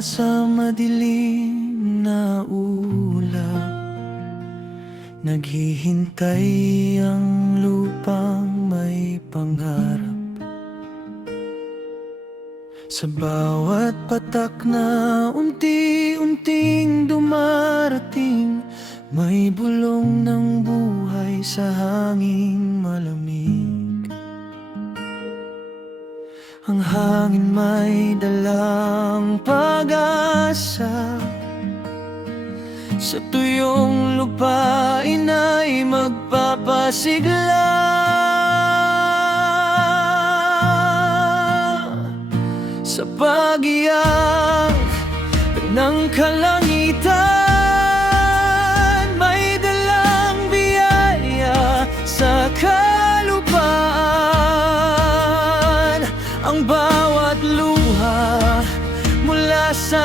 sa madilim na ulap, naghihintay ang lupang may pangarap. Sa bawat patak na unti-unting dumarating, may bulong ng buhay sa hanging malamig. Ang hangin may dalang pag-asa, sa tuyong lupain ay magpapasigla. Sa pag-iyak ng kalangitan, may dalang biyaya sa kalupaan. Ang bawat luha mula sa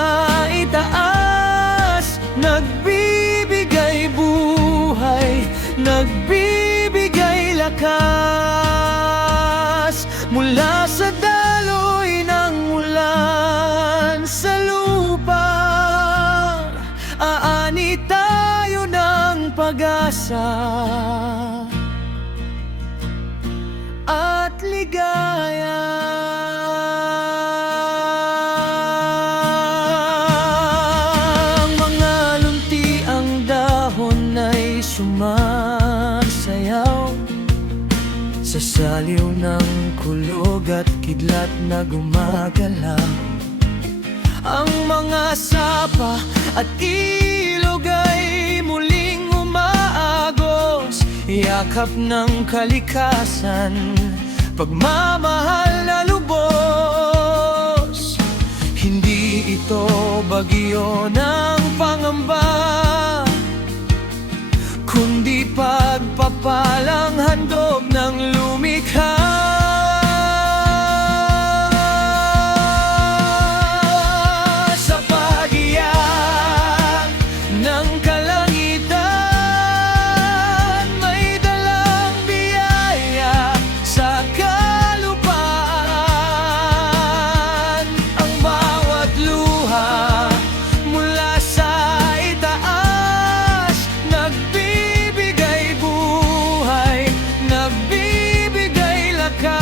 itaas, nagbibigay buhay, nagbibigay lakas. Mula sa daloy ng ulan sa lupa, aani tayo ng pag-asa at ligaya. Ang mga lunti ang dahon ay sumasayaw sa saliw ng kulog at kidlat na gumagalaw. Ang mga sapa at ilog ay muling umaagos, yakap ng kalikasan, pagmamahal na lubos. Hindi ito bagyo ng pangamba, kundi pagpapalang handog ng lumikha. Sa pag-iyak ng kalangitan, may dalang biyaya sa kalupaan. Ang bawat luha mula sa itaas, nagbibigay buhay, nagbibigay lakas.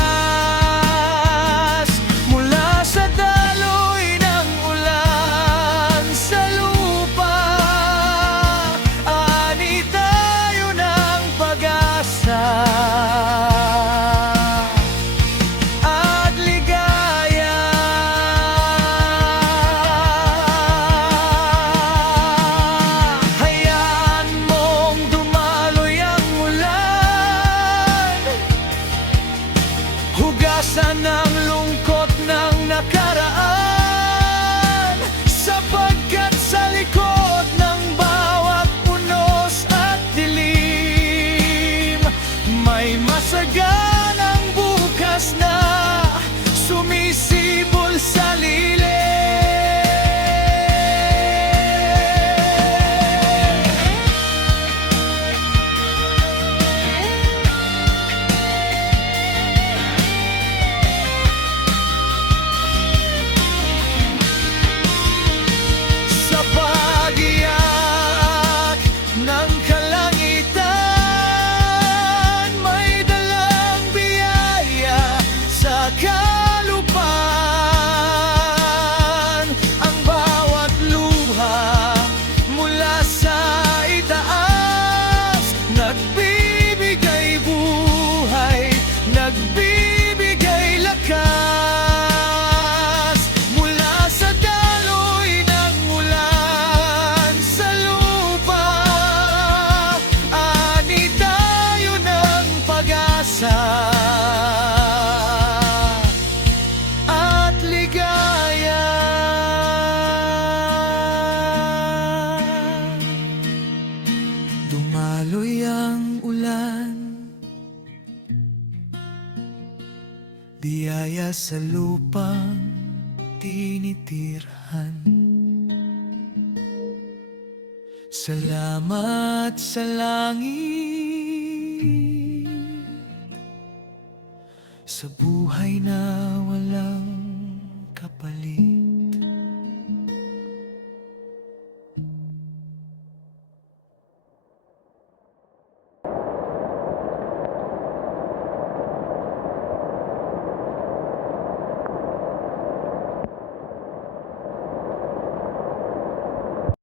Mula sa daloy ng ulan sa lupa, ani tayo ng pag-asa at ligaya. Hayaan mong dumaloy ang ulan, hugasan ang lungkot ng nakaraan, sapagkat sa likod ng bawat unos at dilim, may masaganang bukas na sumisibol sa lilim. Sa pag-iyak ng kalangitan, may dalang biyaya sa kalupaan. Ang bawat luha mula sa itaas, nagbibigay buhay, nagbibigay lakas. Mula sa daloy ng ulan sa lupa, ani tayo ng pag-asa at ligaya. Dumaloy ang ulan, biyaya sa lupang tinitirhan. Salamat sa langit, sa buhay na walang